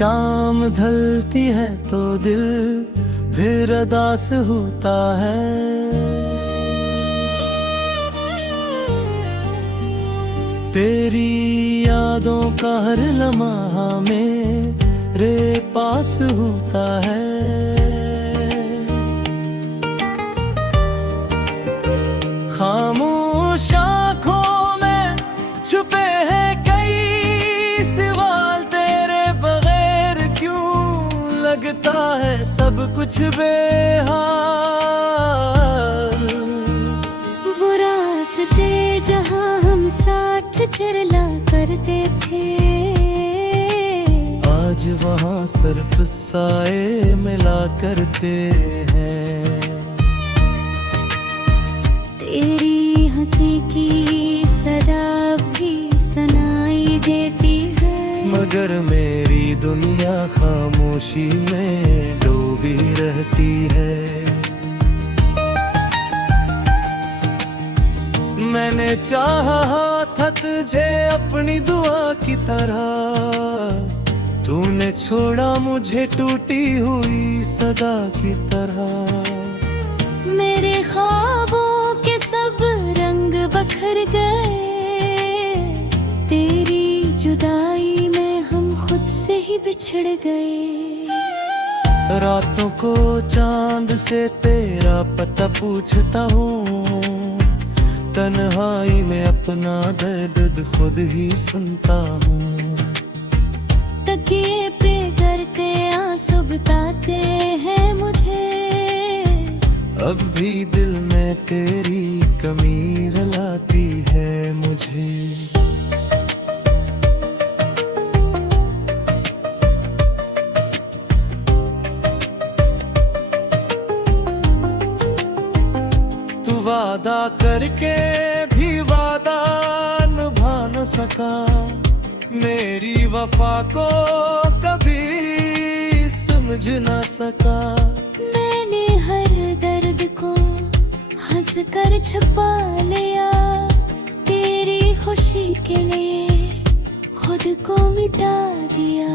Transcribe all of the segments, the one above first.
शाम ढलती है तो दिल फिर उदास होता है। तेरी यादों का हर लम्हा मेरे पास होता है। खामोश आँखों में छुपे हैं कई सवाल, तेरे बगैर क्यों लगता है सब कुछ बेहाल। वो रास्ते जहाँ हम साथ चला करते थे, आज वहाँ सिर्फ साए मिला करते हैं। तेरी हंसी की सदा भी सुनाई देती है, मगर मेरी दुनिया खामोशी में डूबी रहती है। मैंने चाहा था तुझे अपनी दुआ की तरह, तूने छोड़ा मुझे टूटी हुई सदा की तरह। मेरे ख्वाबों के सब रंग बखर गए, तेरी जुदाई में हम खुद से ही बिछड़ गए। रातों को चांद से तेरा पता पूछता हूँ, तन्हाई में अपना दर्द खुद ही सुनता हूँ। तकिए पे करते आंसू बताते हैं मुझे, अब भी दिल में तेरी कमी रुलाती है मुझे। तू वादा करके भी वादा निभा न सका, मेरी वफा को कभी समझ न सका। मैंने हर दर्द को हंस कर छुपा लिया, तेरी खुशी के लिए खुद को मिटा दिया।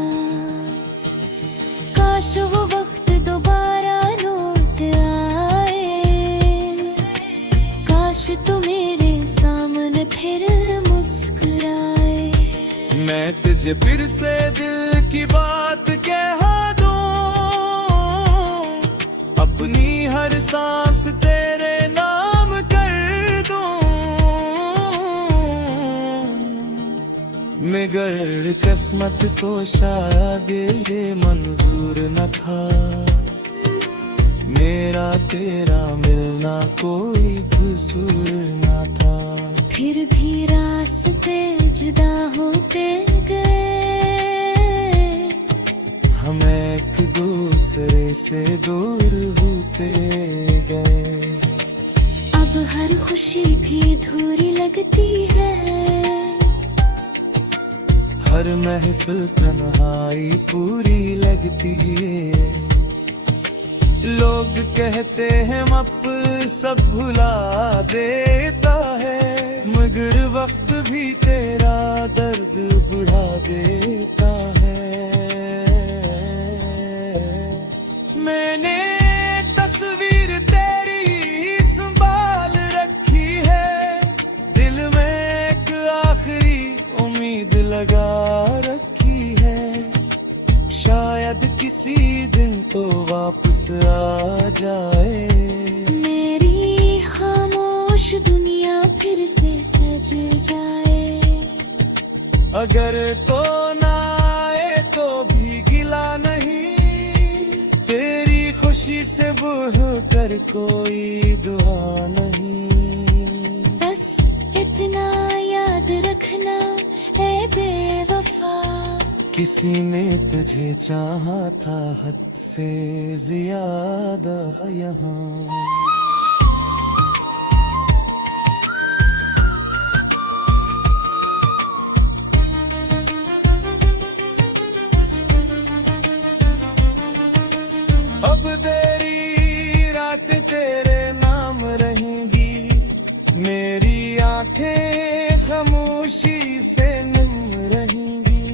काश वो वक्त दोबारा लौट आए, काश तू मेरे सामने फिर मुस्कुराए। मैं तुझे फिर से दिल की बात कह दूं, अपनी हर सांस तेरे नाम कर दूं। मगर किस्मत को शायद ये मंजूर न था, मेरा तेरा मिलना कोई कसूर न था। फिर भी रास्ते जुदा होते गए, हम एक दूसरे से दूर होते गए। अब हर खुशी भी अधूरी लगती है, हर महफिल तन्हाई पूरी लगती है। लोग कहते हैं अब सब भुला देता है, मगर वक्त भी तेरा दर्द बुढ़ा देता है। मैंने तस्वीर तेरी संभाल रखी है, दिल में एक आखिरी उम्मीद लगा रखी है। शायद किसी दिन तो वापस आ जाए, मेरी खामोश दुनिया फिर से सज जाए। अगर तो ना आए तो भी गिला नहीं, तेरी खुशी से बढ़ कर कोई दुआ नहीं। बस इतना याद रखना है बेवफा, किसी ने तुझे चाहा था हद से ज्यादा यहाँ। अब तेरी रात तेरे नाम रहेंगी, मेरी आंखें खामोशी से नम रहेंगी।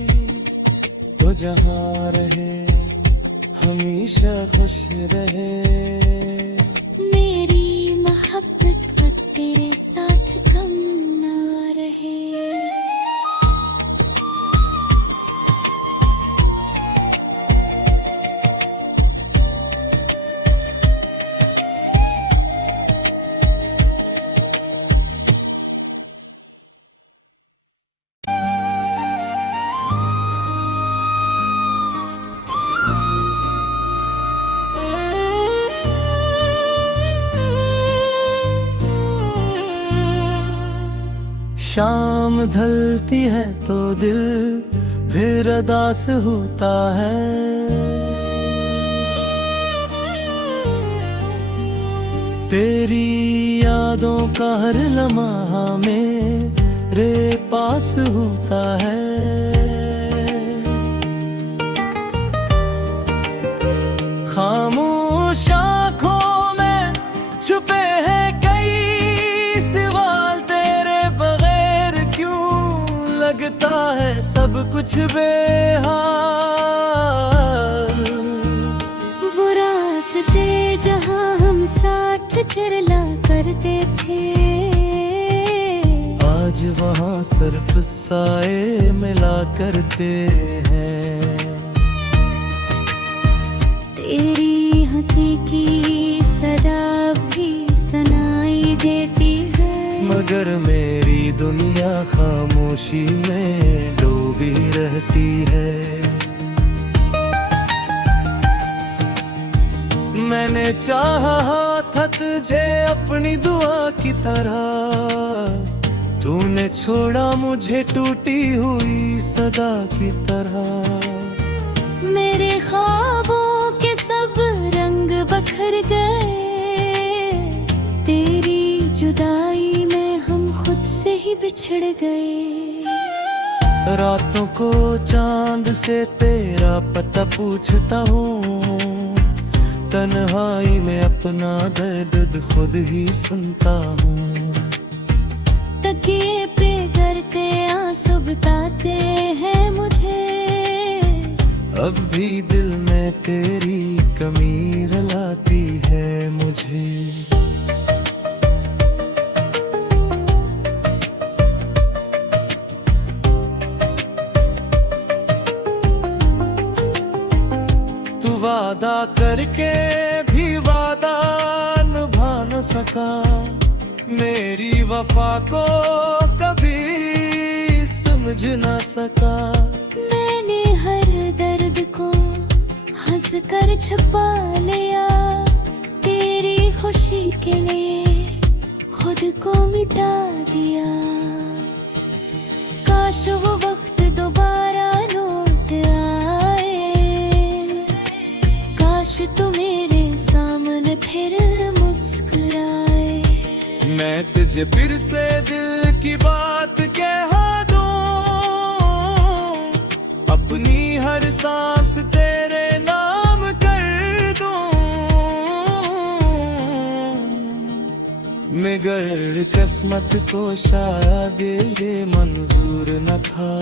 तो जहाँ रहे हमेशा खुश रहे। मेरी मोहब्बत अब तेरे साथ कम ना रहे। शाम ढलती है तो दिल फिर उदास होता है। तेरी यादों का हर लम्हा मेरे पास होता है। खामोश आँखों में छुपे हैं कई सवाल, तेरे बगैर क्यों लगता है सब कुछ बेहाल। वो रास्ते जहाँ हम साथ चला करते थे, आज वहाँ सिर्फ साए मिला करते हैं। तेरी हंसी की सदा भी सुनाई देती है, मगर मेरी दुनिया खामोशी में डूबी रहती है। मैंने चाहा था तुझे अपनी दुआ की तरह, तूने छोड़ा मुझे टूटी हुई सदा की तरह। मेरे ख्वाबों के सब रंग बखर गए, तेरी जुदाई में हम खुद से ही बिछड़ गए। रातों को चांद से तेरा पता पूछता हूँ, तन्हाई में अपना दर्द खुद ही सुनता हूँ। तकिए पे गिरते आंसू बताते हैं मुझे, अब भी दिल में तेरी कमी रुलाती है मुझे। तू वादा करके भी वादा निभा न सका, मेरी वफा को कभी समझ न सका। मैंने हर दर्द को हंस कर छुपा लिया, तेरी खुशी के लिए खुद को मिटा दिया। काश वो वक्त दोबारा लौट आए, काश तू मेरे सामने फिर मुस्कुराए। मैं तुझे फिर से दिल की बात कह दूं, अपनी हर सांस तेरे नाम कर दूं। मगर किस्मत को शायद ये मंजूर न था,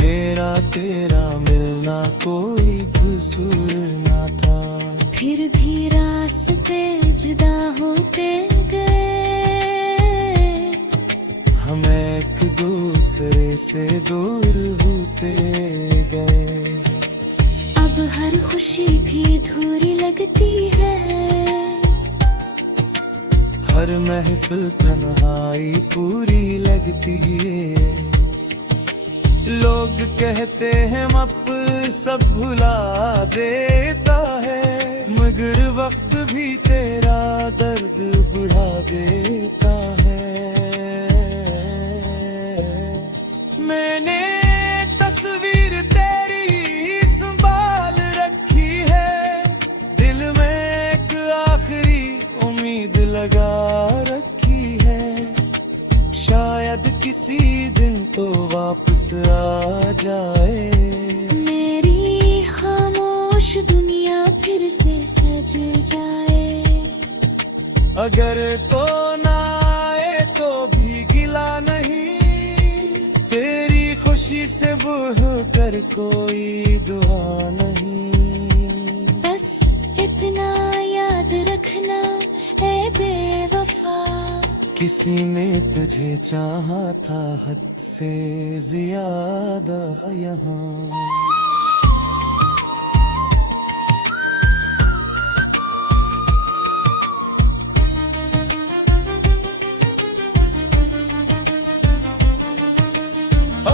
मेरा तेरा मिलना कोई कसूर न था। फिर भी रास्ते जुदा होते गए, हम एक दूसरे से दूर होते गए। अब हर खुशी भी अधूरी लगती है, हर महफिल तन्हाई पूरी लगती है। लोग कहते हैं अब सब भुला देता है, मगर वक्त भी तेरा दर्द बढ़ा देता है। मैंने तस्वीर तेरी संभाल रखी है, दिल में एक आखिरी उम्मीद लगा रखी है। शायद किसी दिन तो वापस आ जाए, मेरी खामोश दुनिया फिर से सज जाए। अगर तो ना आए तो भी गिला नहीं, तेरी खुशी से बढ़ कर कोई दुआ नहीं। किसी ने तुझे चाहा था हद से ज्यादा यहाँ।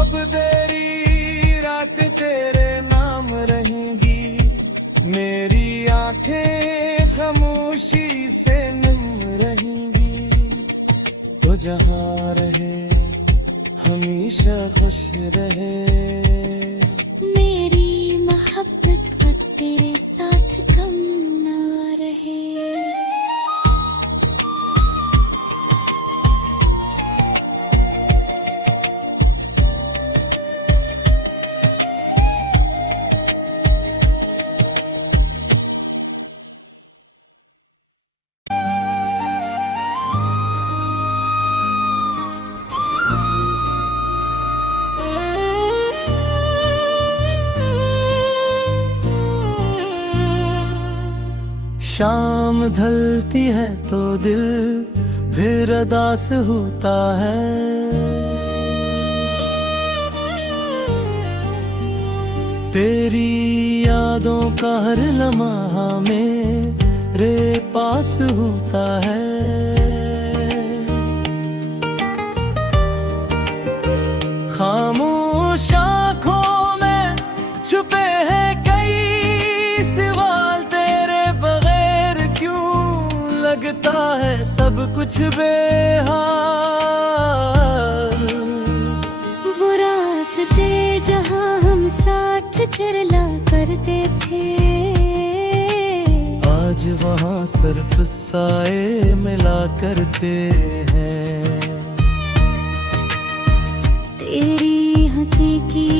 अब तेरी रात तेरे नाम रहेंगी, मेरी आंखें खामोशी से नम रहेंगी। तो जहाँ रहे हमेशा खुश रहे, मेरी मोहब्बत का तेरे साथ कम ना रहे। शाम ढलती है तो दिल फिर उदास होता है। तेरी यादों का हर लम्हा मेरे पास होता है। खामोश आँखों में छुपे हैं कई सवाल, तेरे बगैर क्यों लगता है सब कुछ बेहाल। वो रास्ते जहाँ हम साथ चला करते थे, आज वहाँ सिर्फ साए मिला करते हैं। तेरी हंसी की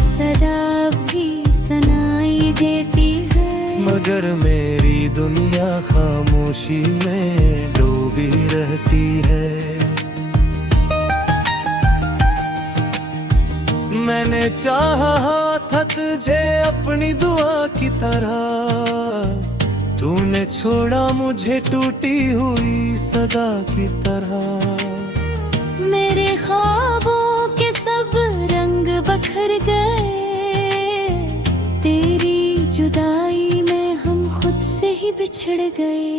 सदा भी सुनाई देती है, मगर मेरी दुनिया खामोशी में डूबी रहती है। मैंने चाहा था तुझे अपनी दुआ की तरह, तूने छोड़ा मुझे टूटी हुई सदा की तरह। मेरे ख्वाबों के सब रंग बखर गए, तेरी जुदाई में हम खुद से ही बिछड़ गए।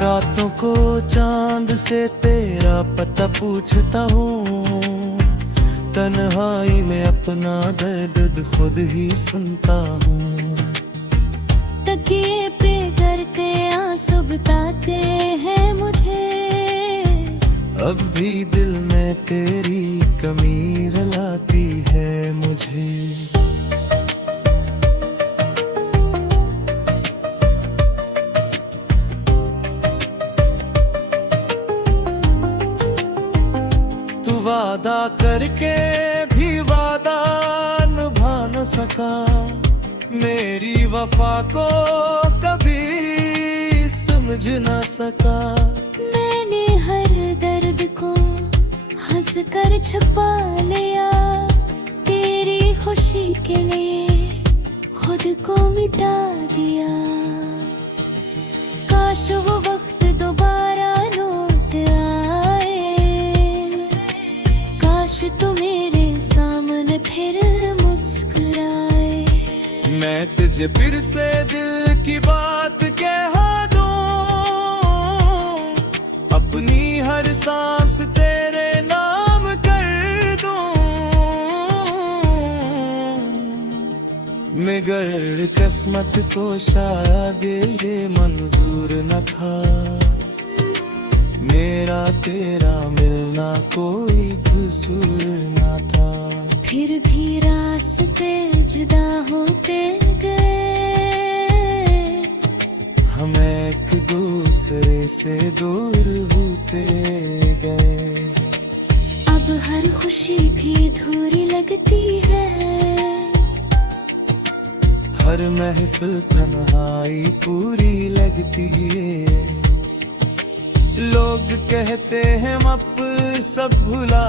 रातों को चांद से तेरा पता पूछता हूँ, तन्हाई में अपना दर्द खुद ही सुनता हूँ। तकिए पे करते आंसू बताते हैं मुझे, अब भी दिल में तेरी कमी रुलाती है मुझे। तू वादा करके भी वादा निभा न सका, मेरी वफा को कभी समझ न सका। मैंने हर दर्द को हंस कर छुपा लिया, तेरी खुशी के लिए खुद को मिटा दिया। काश वो वक्त दोबारा लौट आए, काश तू मेरे सामने फिर मुस्कुराए। मैं तुझे फिर से दिल की बात कह दूं, अपनी हर सांस तेरे नाम कर दूं। मगर किस्मत को शायद ये मंजूर न था, मेरा तेरा मिलना कोई कसूर न था। फिर भी रास्ते जुदा होते गए, हम एक दूसरे से दूर होते गए। अब हर खुशी भी अधूरी लगती है, हर महफिल तन्हाई पूरी लगती है। लोग कहते हैं मप सब भुला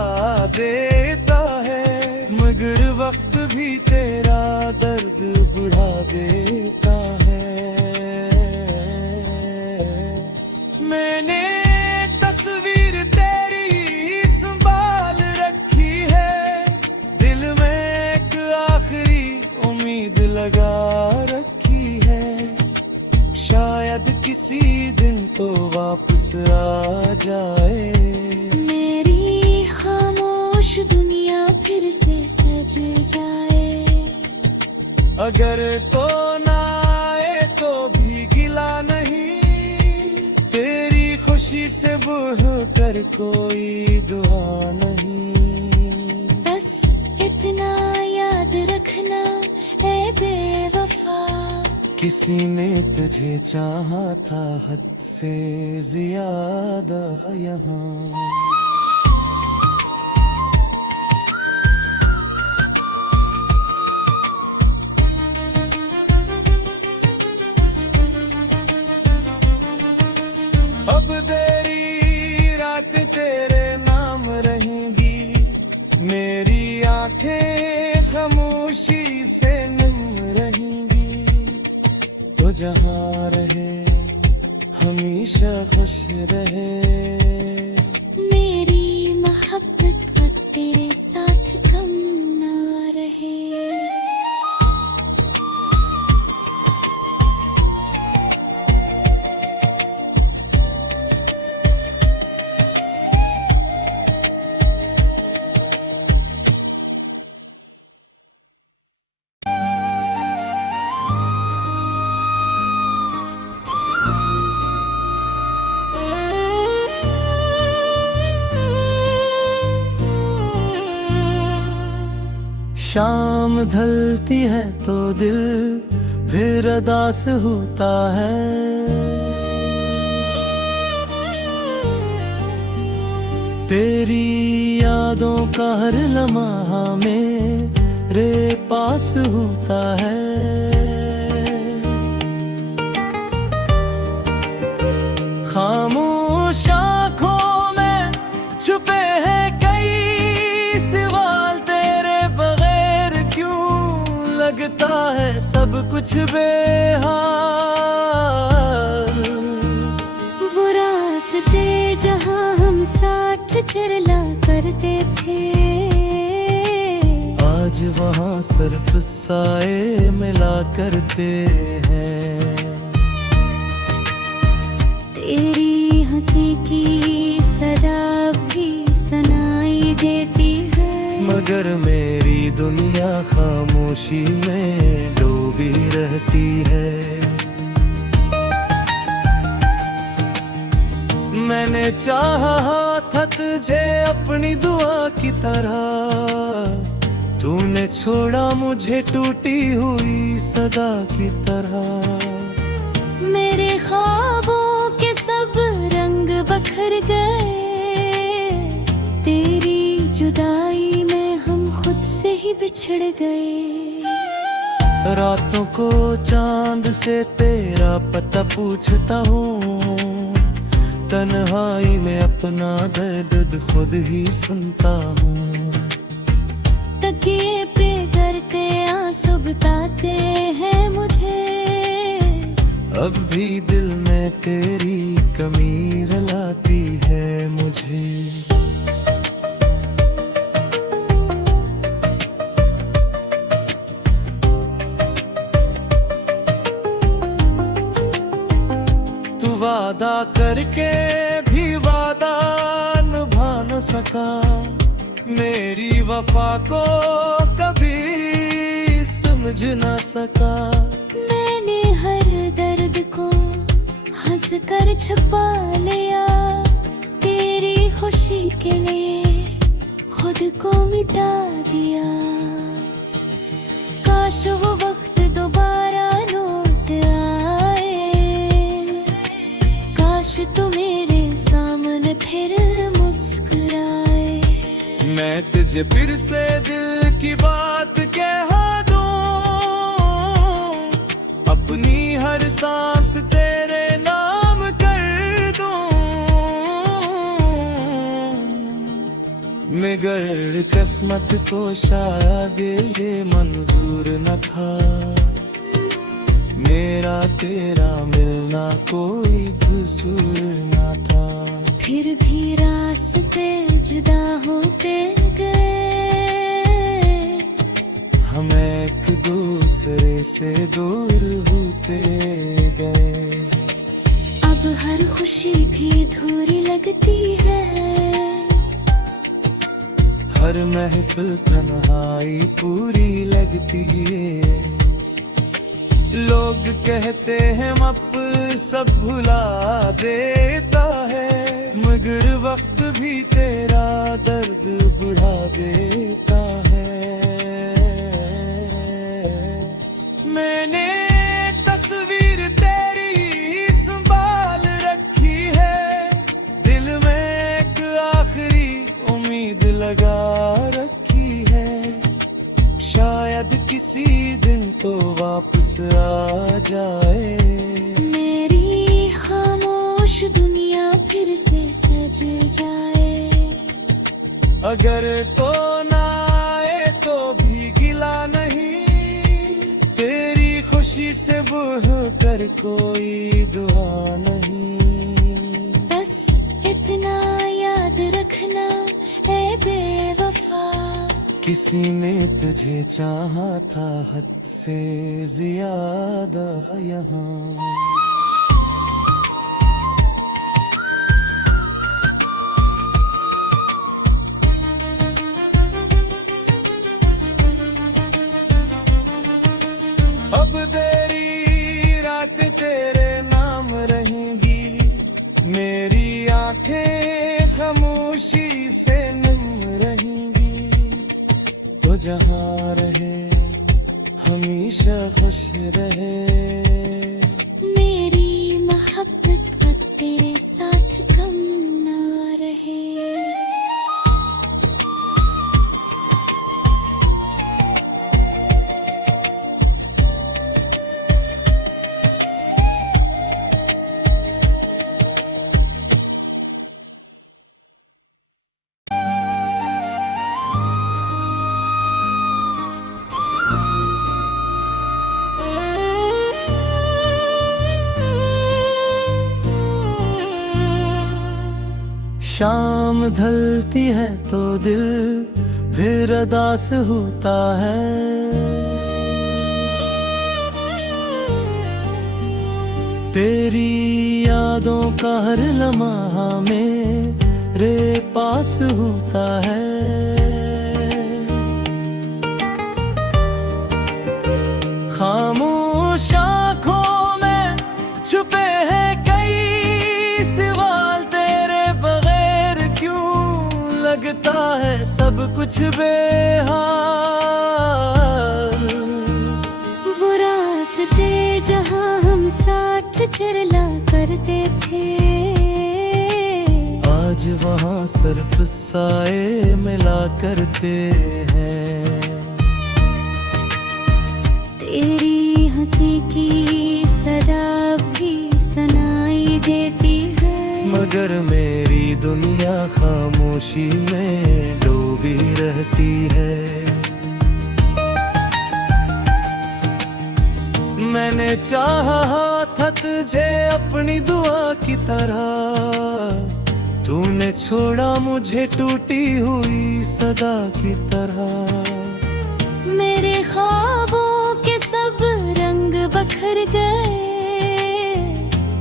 देता है, मगर वक्त भी तेरा दर्द बुढ़ा देता है। मैंने किसी दिन तो वापस आ जाए। मेरी खामोश दुनिया फिर से सज जाए। अगर तो ना आए तो भी गिला नहीं, तेरी खुशी से बढ़ कर कोई दुआ नहीं। बस इतना याद रखना ए बेवफा, किसी ने तुझे चाहा था हद से ज्यादा यहाँ। अब तेरी रात तेरे नाम रहेंगी, मेरी आंखें खामोशी से नम रहेंगी। तो जहाँ रहे हमेशा खुश रहे। मेरी मोहब्बत वक्त तेरे साथ कम ना रहे। शाम ढलती है तो दिल फिर उदास होता है। तेरी यादों का हर लम्हा मेरे पास होता है। खामोश आँखों में छुपे हैं कई सवाल, तेरे बगैर क्यों लगता है सब कुछ बेहाल। वो रास्ते जहाँ हम साथ चला करते थे, आज वहाँ सिर्फ साए मिला करते हैं। तेरी हंसी की सदा भी सुनाई देती है, मगर मेरी दुनिया खामोशी में डूबी रहती है। मैंने चाहा था तुझे अपनी दुआ की तरह, तूने छोड़ा मुझे टूटी हुई सदा की तरह। मेरे ख्वाबों के सब रंग बखर गए, तेरी जुदाई में हम खुद से ही बिछड़ गए। रातों को चांद से तेरा पता पूछता हूँ, तन्हाई में अपना दर्द खुद ही सुनता हूँ। तकिए पे करते आंसू बताते हैं मुझे, अब भी दिल में तेरी कमी रुलाती है मुझे। तू वादा करके भी वादा निभा न सका, मेरी वफा को कभी समझ न सका। मैंने हर दर्द को हंस कर छुपा लिया, तेरी खुशी के लिए खुद को मिटा दिया। काश वो वक्त दोबारा लौट आए, काश तू मेरे सामने फिर मुस्कुराए। मैं तुझे फिर से दिल की बात कह दूं, अपनी हर सांस तेरे नाम कर दूं। मगर किस्मत को शायद ये मंजूर न था, मेरा तेरा मिलना कोई कसूर न था। फिर भी रास्ते जुदा होते गए, हम एक दूसरे से दूर होते गए। अब हर खुशी भी अधूरी लगती है, हर महफिल तन्हाई पूरी लगती है। लोग कहते हैं मप सब भुला देता है, मगर वक्त भी तेरा दर्द बढ़ा देता है। मैंने तस्वीर तेरी संभाल रखी है, दिल में एक आखिरी उम्मीद लगा रखी है। शायद किसी दिन तो वापस आ जाए, मेरी खामोश दुनिया फिर से सज जाए। अगर तो ना आए तो भी गिला नहीं, तेरी खुशी से बढ़ कर कोई दुआ नहीं। बस इतना याद रखना है बेवफा, किसी ने तुझे चाहा था हद से ज्यादा यहाँ। अब तेरी रात तेरे नाम रहेंगी, मेरी आंखें खामोशी से नम रहेंगी। तो जहाँ रहे हमेशा खुश रहे, मेरी मोहब्बत का तेरे साथ कम ना रहे। शाम ढलती है तो दिल फिर उदास होता है। तेरी यादों का हर लम्हा मेरे पास होता है। खामोश आँखों में छुपे हैं कई सवाल, तेरे बगैर क्यों लगता है सब कुछ बेहाल। वो रास्ते जहाँ हम साथ चला करते थे, आज वहाँ सिर्फ साए मिला करते हैं। तेरी हंसी की सदा भी सुनाई देती है, मगर मेरी दुनिया खामोशी में डूबी रहती है। मैंने चाहा था तुझे अपनी दुआ की तरह, तूने छोड़ा मुझे टूटी हुई सदा की तरह। मेरे ख्वाबों के सब रंग बखर गए,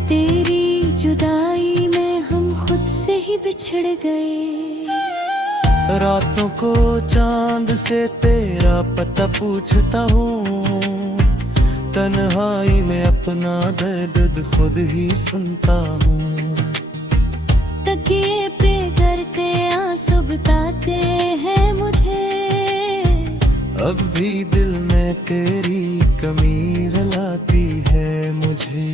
तेरी जुदाई में हम खुद से ही बिछड़ गए। रातों को चांद से तेरा पता पूछता हूँ, तन्हाई में अपना दर्द खुद ही सुनता हूँ। तकिए पे करते आंसू बताते हैं मुझे, अब भी दिल में तेरी कमी रुलाती है मुझे।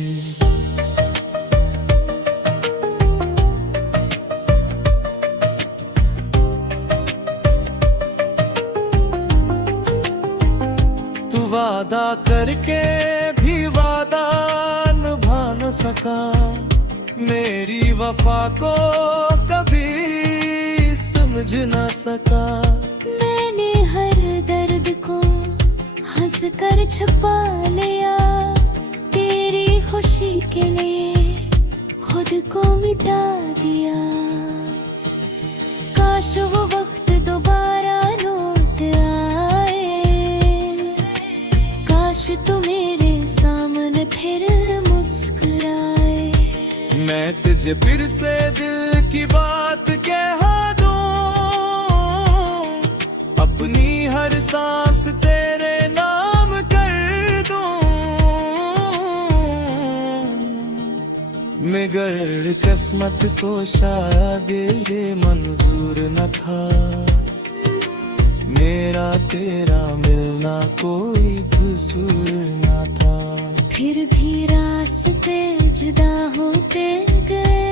तू वादा करके भी वादा निभा न सका, मेरी वफा को कभी समझ न सका। मैंने हर दर्द को हंस कर छुपा लिया, तेरी खुशी के लिए खुद को मिटा दिया। काश वो वक्त दोबारा लौट आए, काश तू मेरे सामने फिर मुस्कुराए। मैं तुझे फिर से दिल की बात कह दूं, अपनी हर सांस तेरे नाम कर दूं। मगर किस्मत को शायद ये मंजूर न था, मेरा तेरा मिलना कोई कसूर न था। फिर भी रास्ते जुदा होते गए,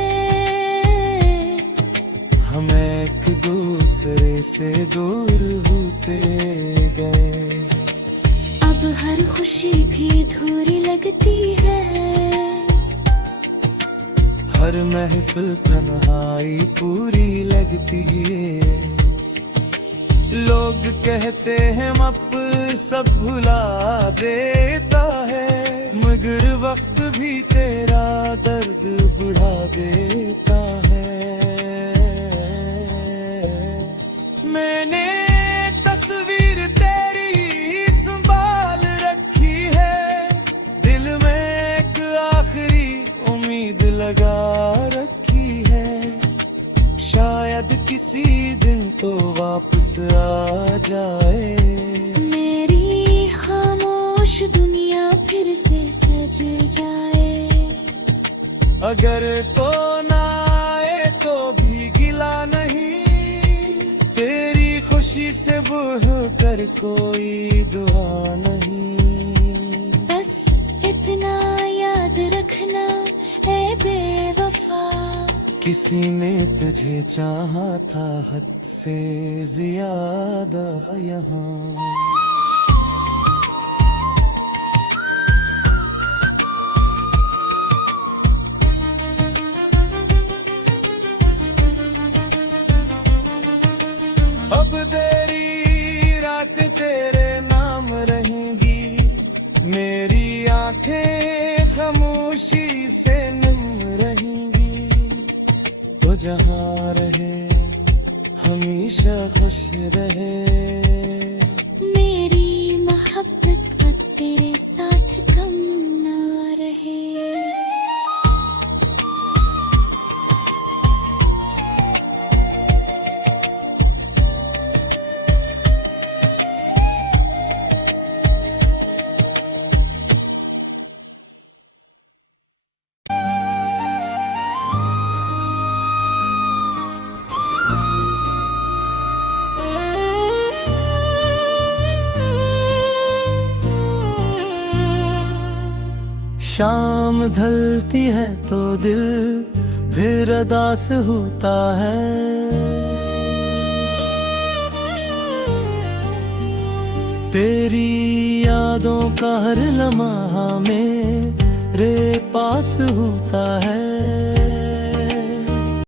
हम एक दूसरे से दूर होते गए। अब हर खुशी भी अधूरी लगती है, हर महफिल तन्हाई पूरी लगती है। लोग कहते हैं मप सब भुला देता है, मगर वक्त भी तेरा दर्द बढ़ा देता है। मैंने तस्वीर तेरी संभाल रखी है, दिल में एक आखिरी उम्मीद लगा रखी है। शायद किसी दिन तो वापस आ जाए, मेरी खामोश दुनिया फिर से सज जाए। अगर तो ना आए तो भी गिला नहीं, तेरी खुशी से बढ़ कर कोई दुआ नहीं। बस इतना याद रखना ए बेवफा, किसी ने तुझे चाहा था हद से ज्यादा यहाँ। अब तेरी रात तेरे नाम रहेंगी, मेरी आंखें खामोशी से नम रहेंगी। तो जहाँ रहे हमेशा खुश रहे, मेरी मोहब्बत अब तेरे साथ कम ना रहे। शाम ढलती है तो दिल फिर अदास होता है। तेरी यादों का हर लम्हा मेरे पास होता है।